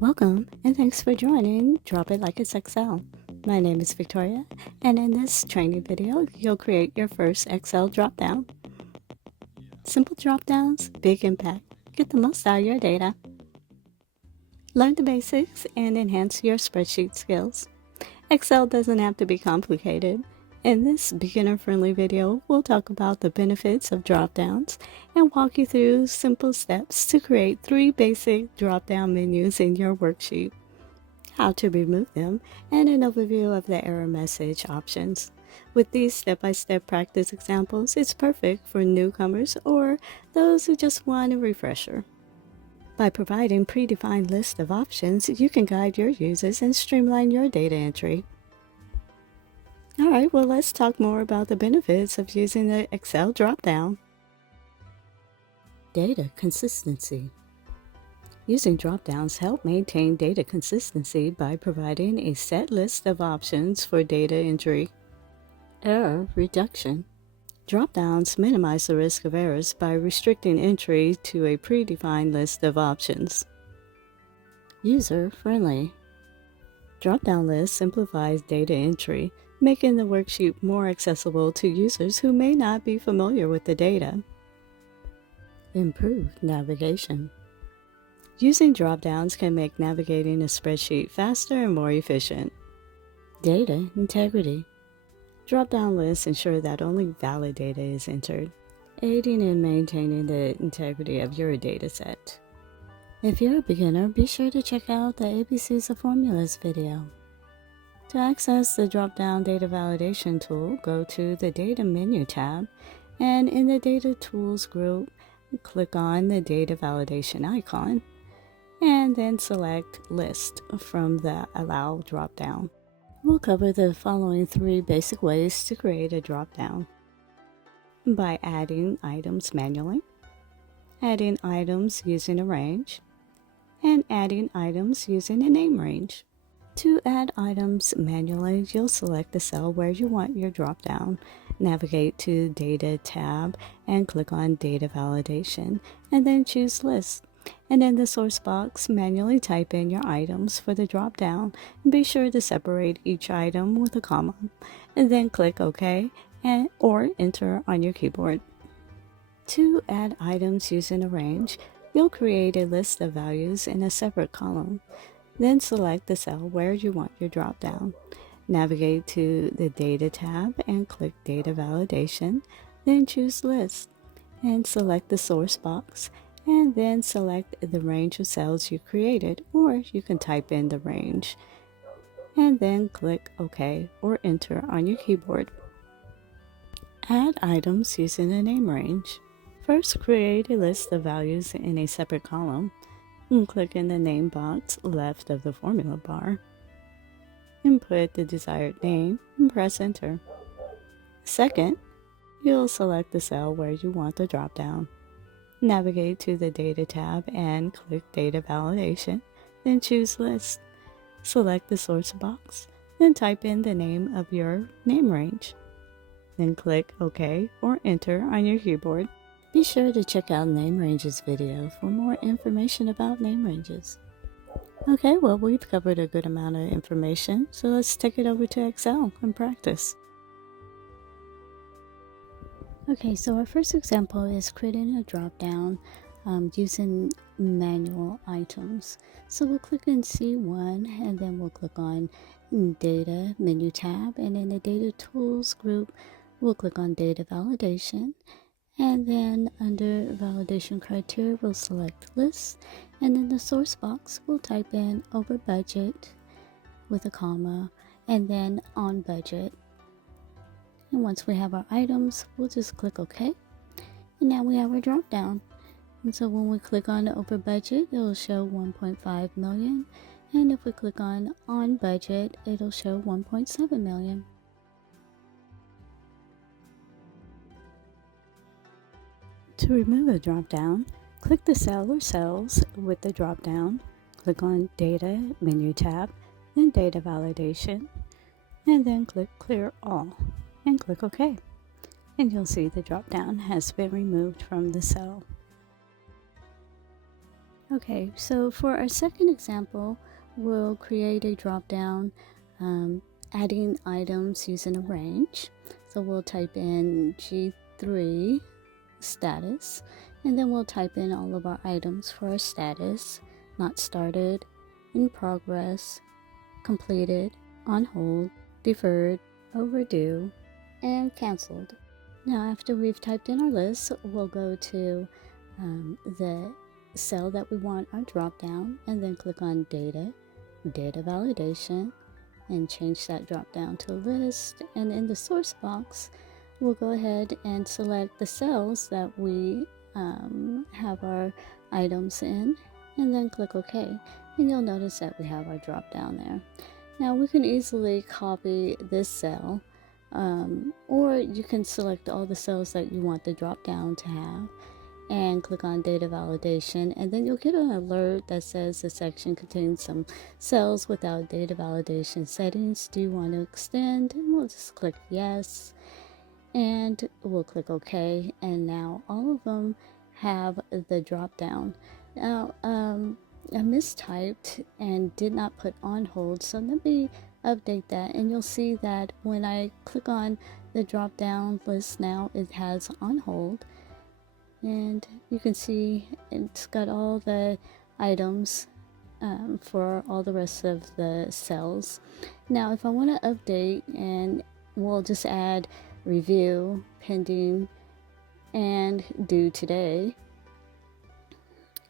Welcome and thanks for joining Drop It Like It's Excel. My name is Victoria, and in this training video, you'll create your first Excel dropdown. Simple dropdowns, big impact. Get the most out of your data. Learn the basics and enhance your spreadsheet skills. Excel doesn't have to be complicated. In this beginner-friendly video, we'll talk about the benefits of dropdowns and walk you through simple steps to create 3 basic dropdown menus in your worksheet, how to remove them, and an overview of the error message options. With these step-by-step practice examples, it's perfect for newcomers or those who just want a refresher. By providing predefined lists of options, you can guide your users and streamline your data entry. Alright, well, let's talk more about the benefits of using the Excel dropdown. Data consistency. Using dropdowns help maintain data consistency by providing a set list of options for data entry. Error reduction. Dropdowns minimize the risk of errors by restricting entry to a predefined list of options. User-friendly. Dropdown lists simplifies data entry, making the worksheet more accessible to users who may not be familiar with the data. Improved navigation. Using dropdowns can make navigating a spreadsheet faster and more efficient. Data integrity. Dropdown lists ensure that only valid data is entered, aiding in maintaining the integrity of your dataset. If you're a beginner, be sure to check out the ABCs of Formulas video. To access the drop-down data validation tool, go to the Data menu tab, and in the Data Tools group, click on the Data Validation icon, and then select List from the Allow drop-down. We'll cover the following 3 basic ways to create a drop-down: by adding items manually, adding items using a range, and adding items using a name range. To add items manually, you'll select the cell where you want your drop-down, navigate to Data tab, and click on Data Validation, and then choose List. And in the source box, manually type in your items for the drop-down, and be sure to separate each item with a comma, and then click OK or Enter on your keyboard. To add items using a range, you'll create a list of values in a separate column. Then select the cell where you want your drop-down. Navigate to the Data tab and click Data Validation, then choose List, and select the source box, and then select the range of cells you created, or you can type in the range, and then click OK or Enter on your keyboard. Add items using a name range. First, create a list of values in a separate column, and click in the name box left of the formula bar. Input the desired name and press Enter. Second, you'll select the cell where you want the drop-down. Navigate to the Data tab and click Data Validation, then choose List. Select the source box, then type in the name of your name range. Then click OK or Enter on your keyboard. Be sure to check out Name Ranges video for more information about name ranges. Okay, well, we've covered a good amount of information, so let's take it over to Excel and practice. Okay, so our first example is creating a drop-down using manual items. So we'll click in C1, and then we'll click on Data menu tab, and in the Data Tools group, we'll click on Data Validation. And then under validation criteria, we'll select List, and in the source box, we'll type in over budget with a comma, and then on budget. And once we have our items, we'll just click OK. And now we have our drop down. And so when we click on over budget, it'll show 1.5 million. And if we click on budget, it'll show 1.7 million. To remove a drop-down, click the cell or cells with the drop-down, click on Data menu tab, then Data Validation, and then click Clear All, and click OK. And you'll see the drop-down has been removed from the cell. Okay, so for our second example, we'll create a drop-down adding items using a range. So we'll type in G3 status, and then we'll type in all of our items for our status: not started, in progress, completed, on hold, deferred, overdue, and canceled. Now, after we've typed in our list, we'll go to the cell that we want our drop down, and then click on data validation, and change that drop down to list. And in the source box, we'll go ahead and select the cells that we have our items in, and then click OK. And you'll notice that we have our drop down there. Now we can easily copy this cell, or you can select all the cells that you want the drop down to have, and click on data validation, and then you'll get an alert that says the section contains some cells without data validation settings. Do you want to extend? And we'll just click yes, and we'll click OK. And now all of them have the drop down. Now I mistyped and did not put on hold, so let me update that, and you'll see that when I click on the drop down list, now it has on hold. And you can see it's got all the items for all the rest of the cells. Now if I want to update, and we'll just add review, pending, and due today,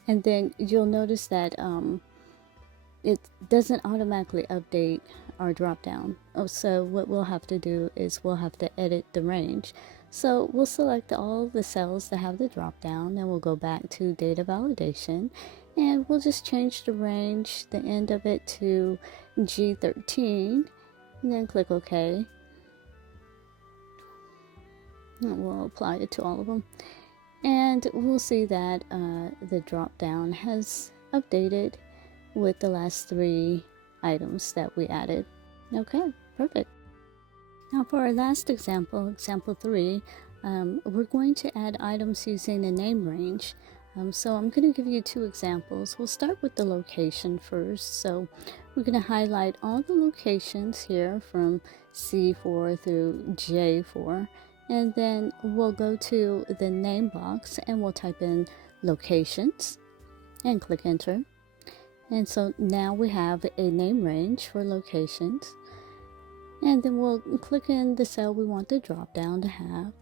and then you'll notice that it doesn't automatically update our drop down. So what we'll have to do is we'll have to edit the range. So we'll select all the cells that have the drop down, and we'll go back to data validation, and we'll just change the range, the end of it, to G13, and then click OK. And we'll apply it to all of them, and we'll see that the drop down has updated with the last 3 items that we added. Okay, perfect. Now for our last example, example 3, we're going to add items using a name range. So I'm going to give you 2 examples. We'll start with the location first. So we're going to highlight all the locations here from C4 through J4, and then we'll go to the name box and we'll type in locations and click enter. And so now we have a name range for locations, and then we'll click in the cell we want the drop down to have.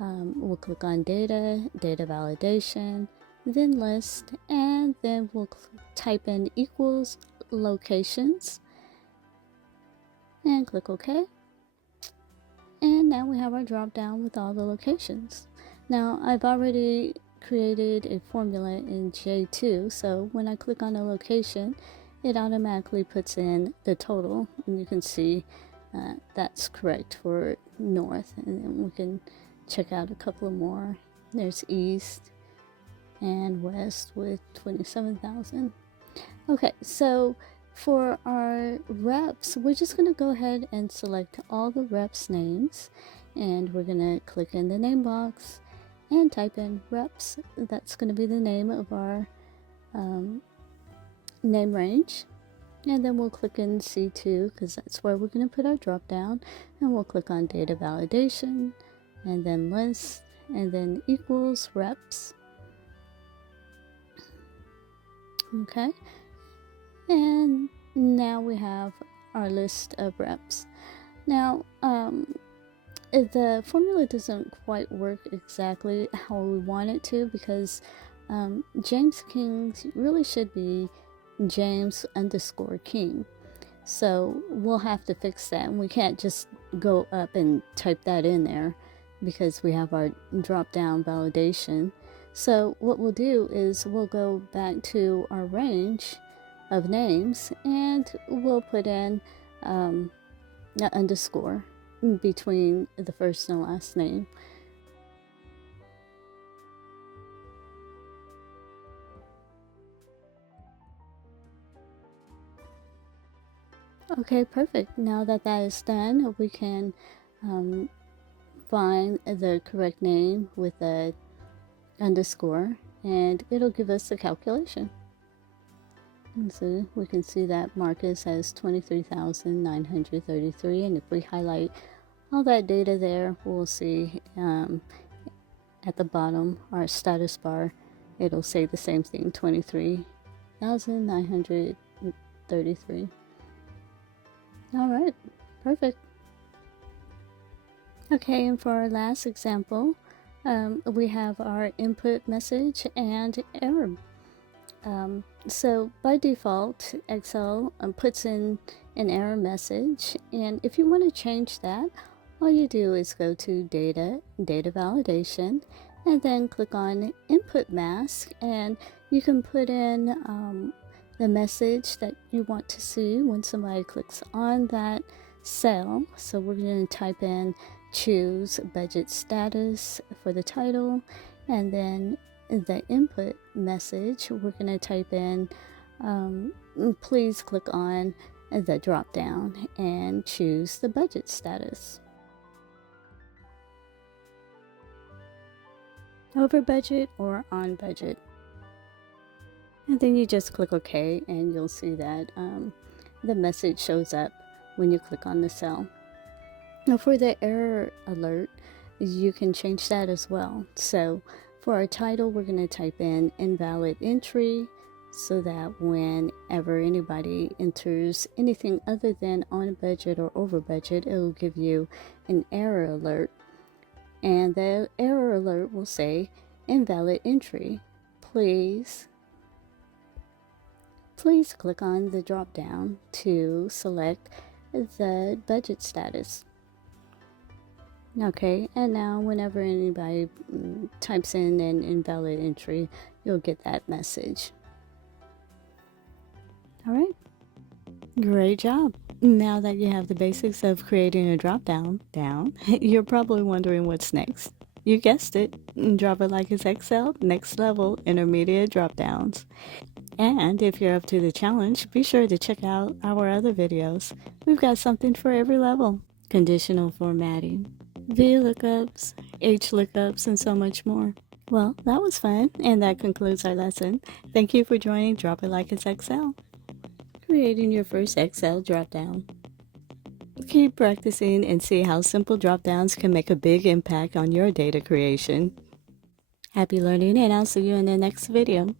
We'll click on data validation, then list, and then we'll type in equals locations and click OK. And now we have our drop down with all the locations. Now I've already created a formula in J2, so when I click on a location, it automatically puts in the total, and you can see that's correct for north. And then we can check out a couple of more. There's east and west with 27,000. Okay, so for our reps, we're just going to go ahead and select all the reps names, and we're going to click in the name box and type in reps. That's going to be the name of our name range. And then we'll click in C2 because that's where we're going to put our drop down, and we'll click on data validation, and then list, and then equals reps. Okay, and now we have our list of reps. Now the formula doesn't quite work exactly how we want it to, because James King really should be James_King. So we'll have to fix that, and we can't just go up and type that in there because we have our drop down validation. So what we'll do is we'll go back to our range of names, and we'll put in an underscore between the first and last name. Okay, perfect. Now that that is done, we can find the correct name with the underscore, and it'll give us the calculation. And so we can see that Marcus has 23,933, and if we highlight all that data there, we'll see at the bottom, our status bar, it'll say the same thing, 23,933. All right, perfect. Okay, and for our last example, we have our input message and error. So by default, Excel puts in an error message, and if you want to change that, all you do is go to Data Validation, and then click on Input Mask, and you can put in the message that you want to see when somebody clicks on that cell. So we're going to type in choose budget status for the title, and then the input message, we're going to type in please click on the drop down and choose the budget status. Over budget or on budget. And then you just click OK, and you'll see that the message shows up when you click on the cell. Now for the error alert, you can change that as well. So for our title, we're going to type in invalid entry, so that whenever anybody enters anything other than on budget or over budget, it will give you an error alert. And the error alert will say invalid entry. Please click on the drop down to select the budget status. Okay, and now whenever anybody types in an invalid entry, you'll get that message. All right, great job. Now that you have the basics of creating a drop down, you're probably wondering what's next. You guessed it, Drop It Like It's Excel Next Level Intermediate Drop Downs. And if you're up to the challenge, be sure to check out our other videos. We've got something for every level. Conditional formatting, VLOOKUPs, HLOOKUPs, and so much more. Well, that was fun, and that concludes our lesson. Thank you for joining Drop It Like It's Excel. Creating your first Excel dropdown. Keep practicing and see how simple dropdowns can make a big impact on your data creation. Happy learning, and I'll see you in the next video.